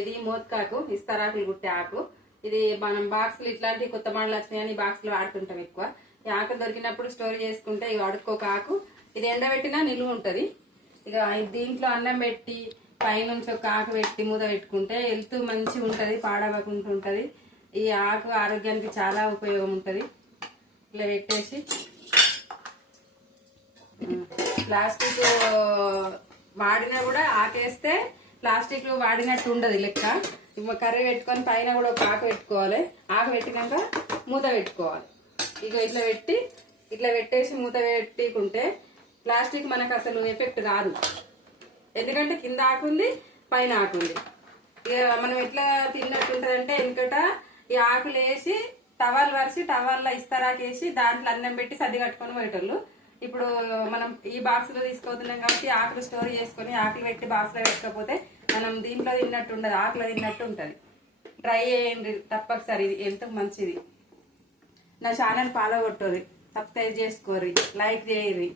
ఇది మోత్కాకు ఇస్తరాకులు కుట్టే ఆకు. ఇది మనం బాక్సులు ఇట్లాంటి కొత్త మోడల్ వచ్చినాయని బాక్సులు వాడుతుంటాం ఎక్కువ. ఈ ఆకు దొరికినప్పుడు స్టోర్ చేసుకుంటే ఇక అడుక్కోక ఆకు. ఇది ఎండబెట్టినా నిలువ ఉంటది. ఇక దీంట్లో అన్నం పెట్టి పైనుంచి ఒక ఆకు పెట్టి మూత పెట్టుకుంటే హెల్త్ మంచిగా ఉంటది, పాడవకుండా ఉంటది. ఈ ఆకు ఆరోగ్యానికి చాలా ఉపయోగం ఉంటది. ఇట్లా పెట్టేసి ప్లాస్టిక్ వాడినా కూడా ఆకేస్తే ప్లాస్టిక్ వాడినట్టు ఉండదు లెక్క. కర్రీ పెట్టుకొని పైన కూడా ఒక ఆకు పెట్టుకోవాలి. ఆకు పెట్టినాక మూత పెట్టుకోవాలి. ఇక ఇట్లా పెట్టేసి మూత పెట్టుకుంటే ప్లాస్టిక్ మనకు అసలు ఎఫెక్ట్ రాదు. ఎందుకంటే కింద ఆకుంది, పైన ఆకుంది. ఇక మనం ఎట్లా తిన్నట్టు ఉంటదంటే వెనుకట ఈ ఆకులు వేసి టవల్ వరిసి టవల్లో ఇస్తరాకేసి దాంట్లో అన్నం పెట్టి సర్ది కట్టుకొని పోయేటోళ్ళు. ఇప్పుడు మనం ఈ బాక్స్ లో తీసుకోతున్నాం కాబట్టి ఆకులు స్టోర్ చేసుకొని ఆకులు పెట్టి బాక్స్ లో పెట్టకపోతే మనం దీంట్లో తిన్నట్టు ఉండదు, ఆకులో తిన్నట్టు ఉంటది. ట్రై చేయండి తప్పనిసరి, ఇది ఎంత మంచిది. నా ఛానల్ ఫాలో కొట్టుర్రి, సబ్స్క్రైబ్ చేసుకోర్రి, లైక్ చేయర్రి.